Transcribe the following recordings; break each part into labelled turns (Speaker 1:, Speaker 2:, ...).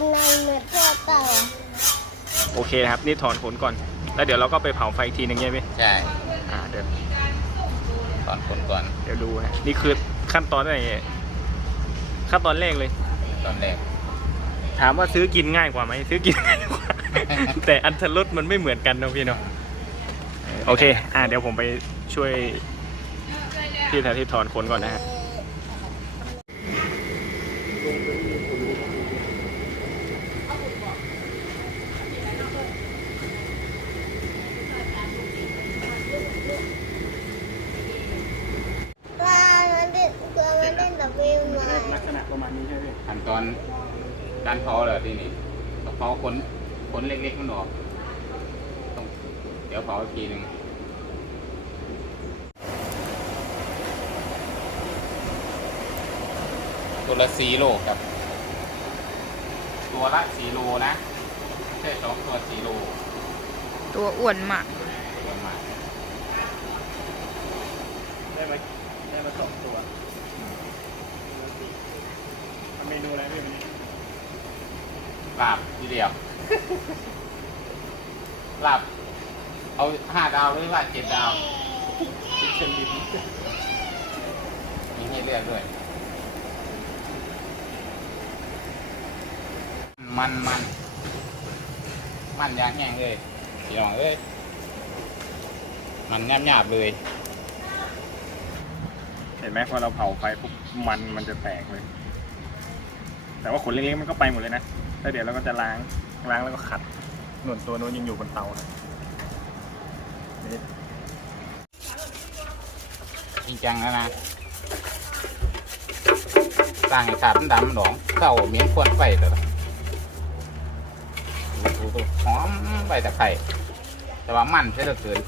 Speaker 1: เป็นในเมือทั่วเต่า
Speaker 2: โอเคครับ นี่ถอนขนก่อน แล้วเดี๋ยวเราก็ไปเผาไฟอีกทีหนึ่งใช่ไหม
Speaker 3: ใช่
Speaker 2: อ่าเดี๋ยว
Speaker 3: ตอนคนก่อน
Speaker 2: เดี๋ยวดูฮะนี่คือขั้นตอนอะไรขั้นตอนแรกเลย
Speaker 3: ตอนแรก
Speaker 2: ถามว่าซื้อกินง่ายกว่าไหมซื้อกินง่ายกว่า แต่อันทรสมันไม่เหมือนกันเนอะพี่เนาะโอเค อ่าเดี๋ยวผมไปช่วยพี่แทนที่ถอนขนก่อนนะฮะ
Speaker 1: ว่ามันเล่นเพื่อมันเล่นกับวิวหน่อย
Speaker 2: ลักษณะประมาณนี้ใช่ไหม
Speaker 3: ขั้นตอนการเผาเหรอที่นี่ต้องเผาขนขนเล็กๆมันออกต้องเดี๋ยวเผาอีกทีหนึ่ง ตัวละสี่โลครับ ตัวละสี่โลนะไม่ใช่สองตัวสี่โล
Speaker 4: ตัวอ้วนมาก
Speaker 3: ประมาณ
Speaker 2: ได้ไหมได้มาสองตัวทำเมนูอะไรพี่วันนี้
Speaker 3: ลาบทีเดียว ลาบ เอาห้าดาวหรือว่าเจ็ดดาว
Speaker 2: เชิญดิบ
Speaker 3: มีให้เลือกด้วย มันมันมันยางแห้งเลยพี่น้องเอ้ยมันแนบหยาบๆเลย
Speaker 2: เห็นไหมพอเราเผาไฟปุ๊บมันมันจะแตกเลย แต่ว่าขนเล็กๆมันก็ไปหมดเลยนะแล้วเดี๋ยวเราก็จะล้างล้างแล้วก็ขัดหน่วนตัวนู้นยังอยู่บนเตานะนี่
Speaker 3: จริงจังแล้วนะสร้างให้ขาดมันดำหนองเศร้าเมียงควรไฟแต่ละ ดูดูหอมใบตะไคร้แต่ว่ามันใช่เหลือเกิน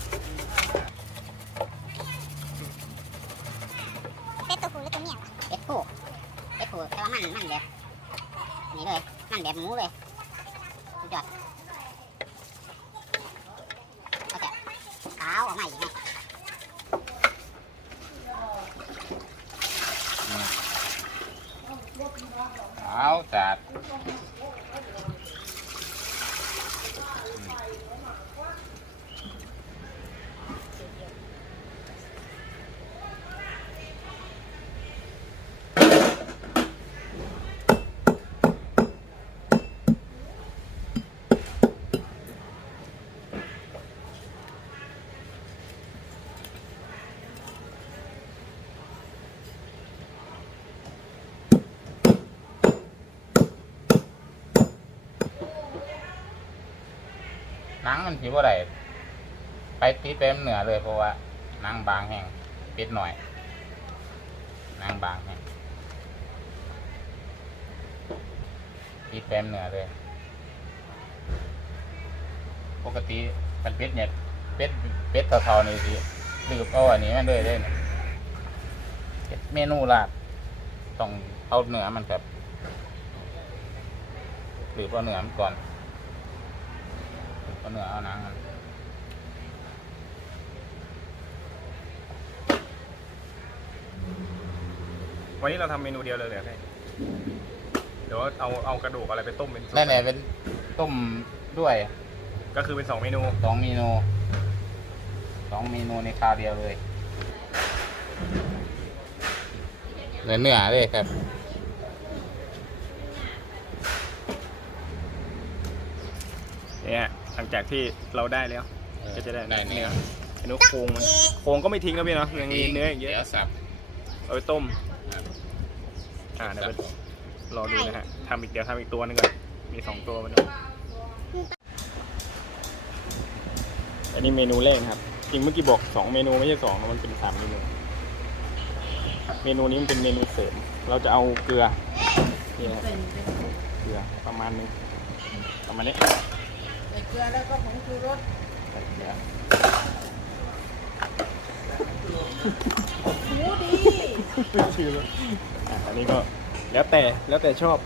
Speaker 1: เป็ดตัวผู้หรือตัวเมียวะเป็ดผู้เป็ดผู้แต่ว่ามันมันแบบนี่เลยมันแบบหมูเลยสุดยอดก็จะขาวออกมาอีกไง
Speaker 3: เอาจัด หนังมันสิบ่ได้ไปติดเต็มเหนือเลยเพราะว่าหนังบางแห้งปิดหน่อยหนังบางแห้งปิดเต็มเหนือเลย ปกติมันเป็ดเนี่ยเป็ดเป็ดเท่าๆนี่สิลืบเอาอันนี้มันเลยได้เนี่ยเมนูลาบต้องเอาเนื้อมันแบบลืบเอาเนื้อมันก่อน เอาเนื้อเอาหนังมัน
Speaker 2: วันนี้เราทำเมนูเดียวเลยเหรอพี่เดี๋ยวเอาเอากระดูกอะไรไปต้มเป็นซุป
Speaker 3: นั่นแหละเป็นต้มด้วย
Speaker 2: ก็คือเป็นสองเมนู
Speaker 3: สองเมนูสองเมนูในคราวเดียวเลยเนื้อเนื้อเลยครับ
Speaker 2: เนี่ยหลัง จากที่เราได้แล้ว ก็จะได้
Speaker 3: ได้เนื้อ
Speaker 2: เนื้อโครงมันโครงก็ไม่ทิ้งนะพี่เนาะยังมีเนื้ออีกเย
Speaker 3: เดี๋ยว
Speaker 2: อะ
Speaker 3: สับ
Speaker 2: เอาไปต้ม
Speaker 3: ครับ
Speaker 2: อ่าเดี๋ยวไปรอดูนะฮะทำอีกเดี๋ยวทำอีกตัวหนึงก่อนมีสองตัวมันด้วยอันนี้เมนูแรกนะครับ จริงเมื่อกี้บอกสองเมนูไม่ใช่สองมันเป็นสามเมนูเมนูนี้มันเป็นเมนูเสริม เราจะเอาเกลือนี่นะเกลือประมาณนึงประมาณนี้
Speaker 4: ใส่ เกลือแล้วก็ผงชูรส
Speaker 2: ใส่เกลือ
Speaker 4: หูดี
Speaker 2: ชื่อเลยอะอันนี้ก็แล้วแต่แล้วแต่ชอบ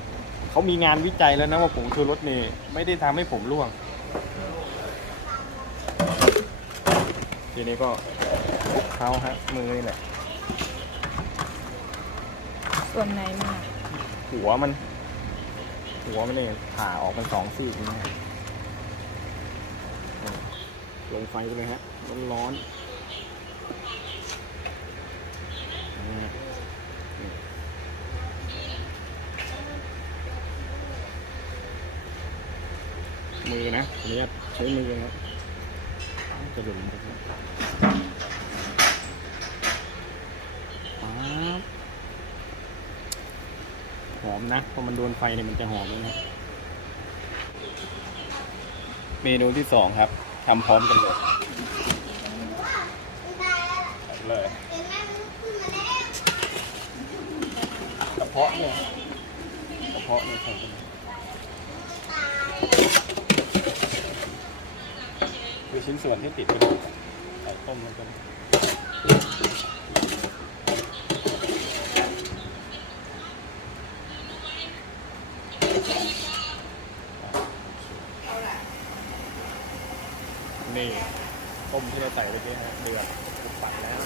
Speaker 2: เขามีงานวิจัยแล้วนะว่าผงชูรสนี่ไม่ได้ทำให้ผมร่วง ทีนี้ก็คลุกเคล้าฮะมือนี่แหละ
Speaker 4: ส่วนไหนมัน
Speaker 2: หัวมัน หัวมันเนี่ยผ่าออกเป็นสองซี่นะฮะนี่ ลงไฟไปเลยฮะร้อนๆนี่นี่มือนะขออนุญาตใช้มือนะครับจะหลุดลงไปครับหอมนะพอมันโดนไฟเนี่ยมันจะหอมเลยนะ เมนูที่สองครับ ทำพร้อมกันเลยเลยกระเพาะเนี่ยกระเพาะเนี่ยใส่ไปคือชิ้นส่วนที่ติดกระดูกอะใส่ต้มมันกัน นี่ต้มที่เราใส่เมื่อกี้ฮะเดือดปัดแล้ว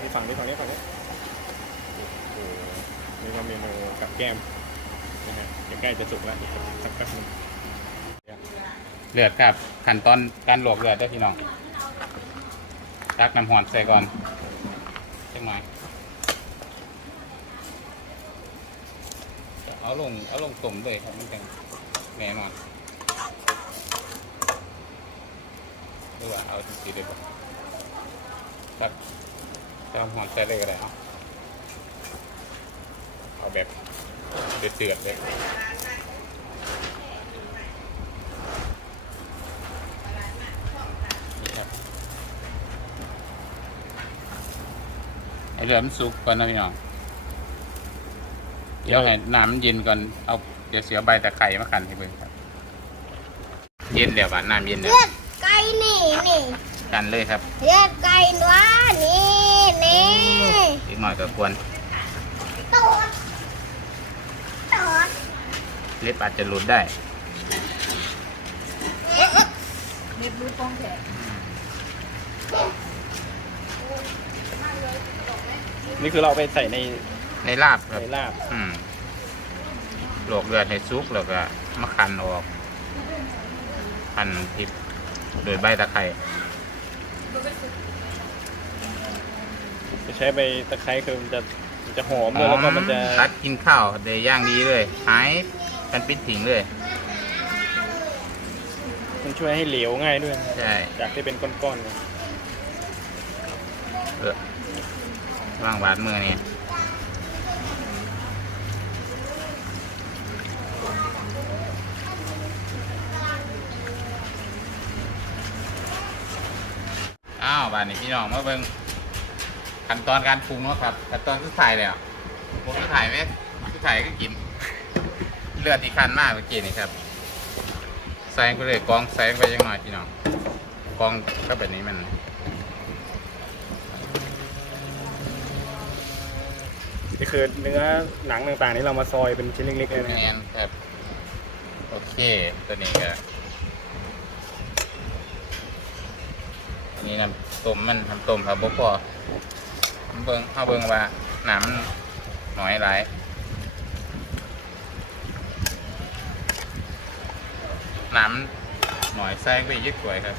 Speaker 2: นี่ฝั่งนี้ฝั่งนี้ฝั่งนี้โอ้โหนี่ก็เมนูกับแก้มนะฮะเดี๋ยวใกล้จะสุกแล้วอีกสักแป๊บนึง
Speaker 3: เลือดครับขั้นตอนการลวกเลือดได้อพี่น้องตักน้ำหอนใส่ก่อนเล็กน้อยเอาลงเอาลงต้มเลยครับมันจังแน่นอน รือว่าเอาจริงๆเลยบ่ตักจะหอนใส่เลยก็ได้เอาเอาแบบเดือดๆเลยนี่ครับไอเรือมันสุกก่อนนะพี่น้อง เดี๋ยวให้น้ำมันเย็นก่อน เอาเดี๋ยวเสียใบตะไคร้มาขันให้เบิ่งครับ เย็นเดี๋ยวบาดน้ำเย็นเดี๋ยว
Speaker 1: ไก่นี่นี่
Speaker 3: กันเลยครับ
Speaker 1: เลือดไก่ด้วนี่นี่
Speaker 3: อีกหน่อยก็ควร
Speaker 1: ตูดตูด
Speaker 3: เล็บอาจจะหลุดได้
Speaker 4: เล็บรู้ป้องแขน
Speaker 2: นี่คือเราเอาไปใส่ใน
Speaker 3: ในลาบครับ
Speaker 2: ในลาบ
Speaker 3: อืมโลกเลือดให้ซุกแล้วก็มาคันออก คันทิพ โดยใบตะไคร้
Speaker 2: จะใช้ใบตะไคร้คือมันจะมันจะหอมเลยแล้วก็มันจะ
Speaker 3: ตัดกินข้าวเดยย่างดีเลยหายกันปิดถิงเลย
Speaker 2: มันช่วยให้เหลวง่ายด้วยนะ
Speaker 3: ใช่
Speaker 2: จากที่เป็นก้อนๆเนี่ย
Speaker 3: เออว่างบาดมือนี่อ้ บาดนี้พี่น้องมาเบิ่งขั้นตอนการปรุงเนาะครับขั้นตอนสุดท้ายเลยอะผมสุดท้ายไหมสุดท้ายก็กิน เลือดที่คันมากเมื่อกี้นี่ครับใส่ไปเลยกองใส่ไปยังหน่อยพี่น้องกองก็แบบนี้มัน
Speaker 2: นี่คือเนื้อหนังต่างๆนี่เรามาซอยเป็นชิ้นเล็กๆเลย
Speaker 3: แม
Speaker 2: นะ
Speaker 3: นครับ โอเค ตัวนี้ก็ นนี้น้ำต้มมันน้ำต้มครับบ่พอผมเบิ่งเอาเบิ่งว่าน้ำมันน้อยหลายน้ำหน่อยใส่ไปยึดกวยครับ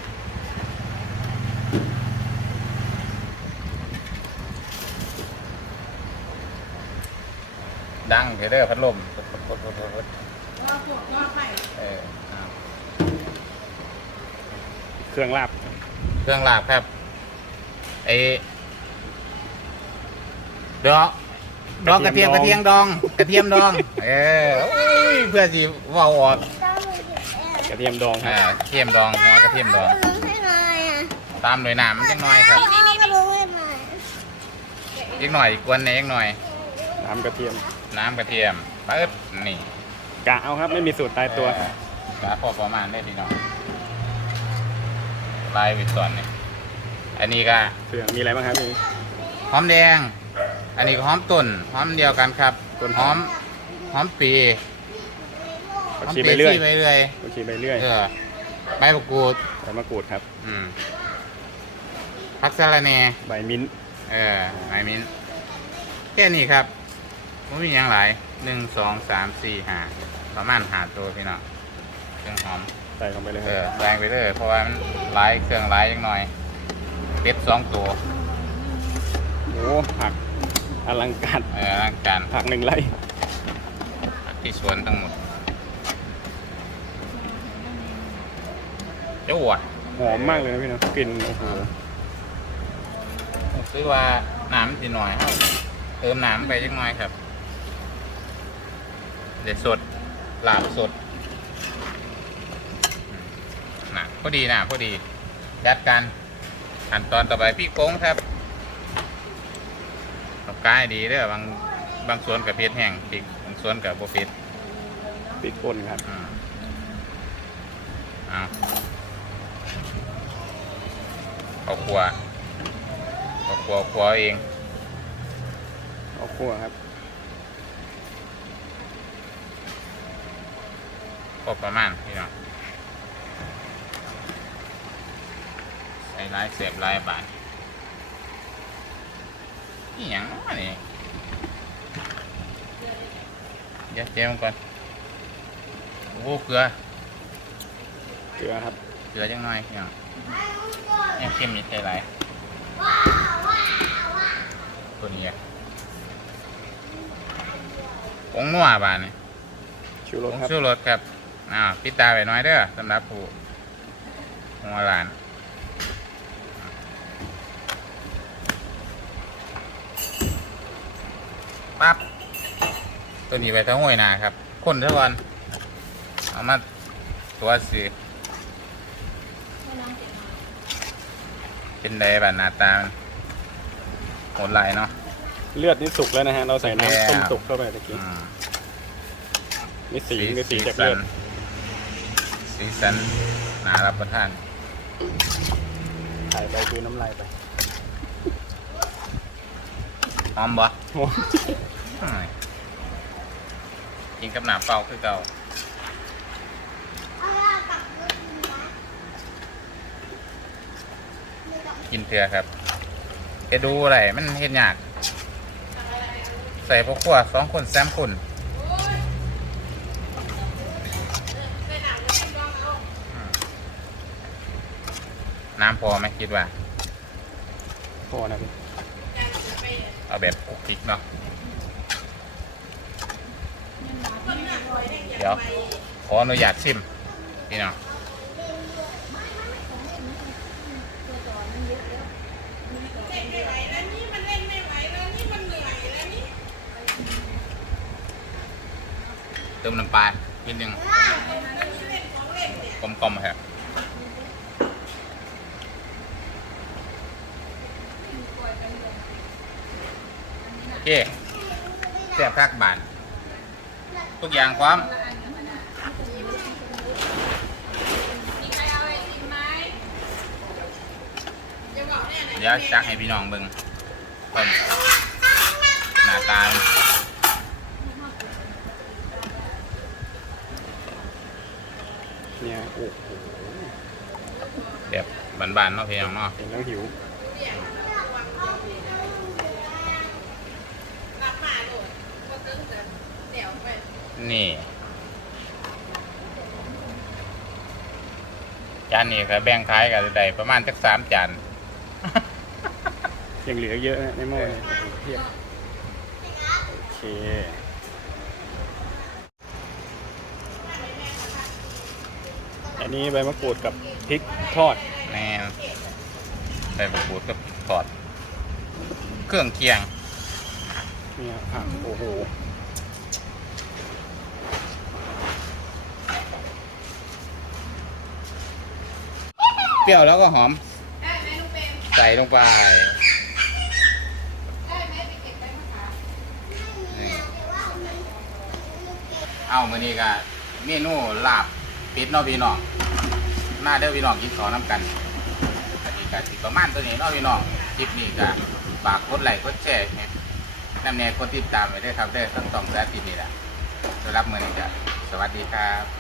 Speaker 3: ดังเทเดอร์พัดลม
Speaker 4: ว่าพวกว่าไข่
Speaker 3: เออครับ
Speaker 2: เครื่องลาบ
Speaker 3: เครื่องลาบครับไอดอกดอกกระเทียมกระเทียมดองกระเทียมดอง เออโอ้ยเพื่อสิเว่าออก
Speaker 2: กระเทียมดองค
Speaker 3: อ่า
Speaker 2: รับ
Speaker 3: กระเทียมดองหัวกระเทียมดอง
Speaker 1: ลงให้หน่อยอะ
Speaker 3: ตามหน่วยน้ำมันจังหน่อยครับ
Speaker 1: พ่อก็ลงให้หน่อย
Speaker 3: อีกหน่อยกวนในอีกหน่อย
Speaker 2: น้ำกระเทียม
Speaker 3: น้ำกระเทียมปึ๊บนี่
Speaker 2: กะเอาครับไม่มีสูตรตายตัว
Speaker 3: เออกาพอประมาณได้ทีน้อง ลายวิตส่วนนี่อันนี้ก็
Speaker 2: เผื่อมีอะไรบ้างครับพี่
Speaker 3: หอมแดง อันนี้ก็หอมต้นหอมเดียวกันครับ
Speaker 2: ต้น
Speaker 3: ห
Speaker 2: ห
Speaker 3: อ
Speaker 2: อ
Speaker 3: ม
Speaker 2: ม
Speaker 3: หอมปี
Speaker 2: ผัก
Speaker 3: หอม
Speaker 2: ชี
Speaker 3: ปี
Speaker 2: ไปเรื่อย
Speaker 3: ที่ไปเรื่อย
Speaker 2: ผักชีไปเรื่อย
Speaker 3: เออใบมะกรูด
Speaker 2: ใบมะกรูดครับ
Speaker 3: อืมผักสะระแหน่
Speaker 2: ใบมิ้นท์
Speaker 3: เออไม้มิ้นแค่นี้ครับไม่มีอย่างหลายหนึ่งสองสามสี่ห้าประมาณหาตัวพี่น้องเครื่องหอม
Speaker 2: ใส่ลงไปเลยค
Speaker 3: เอ
Speaker 2: รับ
Speaker 3: อแรงไปเลยเพราะว่ามันหลายเครื่องหลายจังหน่อยเป็ดสองตัว
Speaker 2: โอ้ผักอลังการ
Speaker 3: เออร่างการ
Speaker 2: ผักหนึ่งไร่
Speaker 3: ที่สวนทั้งหมดเจ้าหวด
Speaker 2: หอมมากเลยนะพี่เนาะกลิ่นโอ้โห
Speaker 3: ซื้อว่าน้ำสิหน่อยครับเติมน้ำไปจังหน่อยครับเด็ดสดลาบสดน่ะ พอดีนะพอดียัดกันขั้นตอนต่อไปพี่โก้งครับตกกายดีเด้อบางบางส่วนกับเพชรแห้งอีกบางส่วนกับโบเพชร
Speaker 2: ปิดก้นครับ
Speaker 3: อืมเอาเอาครัวเอาครัวครัวเอง
Speaker 2: เอาคั่วครับ
Speaker 3: ก็ประมาณพี่น้อง ใส่ลายเสียบลายบาทนี่อย่างน้อนี่เดี๋ยวเจียมก่อนโอ้เกลือ
Speaker 2: เกลือครับ
Speaker 3: เกลือจังหน่อยพี่น้องยังเค็มนิดใส่ไรตัวนี้อะผงนัวบานนี่
Speaker 2: ชูร
Speaker 3: ผ
Speaker 2: ส
Speaker 3: ง
Speaker 2: ครับ
Speaker 3: ชูรสครับอ้าวปิดตาไว้น้อยเด้อสำหรับผู้หัวหลาน ตัวนี้ไปทั้งห้วยนาครับคนเท่ากันเอามาตัวสีเป็นไดแบบหน้าตามันโหดไหลายเนาะ
Speaker 2: เลือดนี่สุกแล้วนะฮะ เราใส่น้ำต้มสุกเข้าไปตะกี้
Speaker 3: อืม
Speaker 2: นี่สีนี่สีจากเลือด
Speaker 3: สีสันน่ารับประทาน
Speaker 2: ถ่ายไปคือน้ำลายไป
Speaker 3: หอมบ่
Speaker 2: โอ้
Speaker 3: อืม กินกับหนาเปล่าคือเก่ากินเถื่อครับจะดูอะไรมันเห็นยาก ใส่พวกขั้วสองคนแซมคนอืมน้ำพอไหมคิดว่า
Speaker 2: พอนะพี่
Speaker 3: เอาแบบคลุกคลิกเนาะ เดี๋ยว ขออนุญาตชิมพี่น้องเติมน้ำปลานิดนึงกลมๆครับโอเคเสียบคักบาน ทุกอย่างพร้อม เดี๋ยวจักให้พี่น้องเบิ่งต้นหน้าตามัน
Speaker 2: เนี่ยโอ้โห
Speaker 3: แบบบานๆเนาะพี่น้องเนาะ
Speaker 2: เห็นแล้วหิว
Speaker 3: นี่จานนี้ก็แบ่งขายกันได้ประมาณจักสามจาน
Speaker 2: ยังเหลือเยอะนะในหม้อเนี่ยโอ้โหเพียบโอเคอันนี้ใบมะกรูดกับพริกทอด
Speaker 3: แน่ใส่บะกรูดกับพริกทอด เครื่องเคียง
Speaker 2: เนี่ยผักโอ้โห
Speaker 3: เปรี้ยวแล้วก็หอม ใส่ลงไป เอามือนี้ก็เมนูลาบปิดเนาะพี่น้องหน้าเด้อพี่น้องกินขอน้ำกันอันนี้ก็สิประมาณตัวนี้เนาะพี่น้องคลิปนี้ก็ฝากกดไลค์กดแชร์ให้น้ำแน่กดติดตามไว้ด้วยครับเด้อทั้งสองสายติดนี่แหละสำหรับมือนี้ก็สวัสดีครับ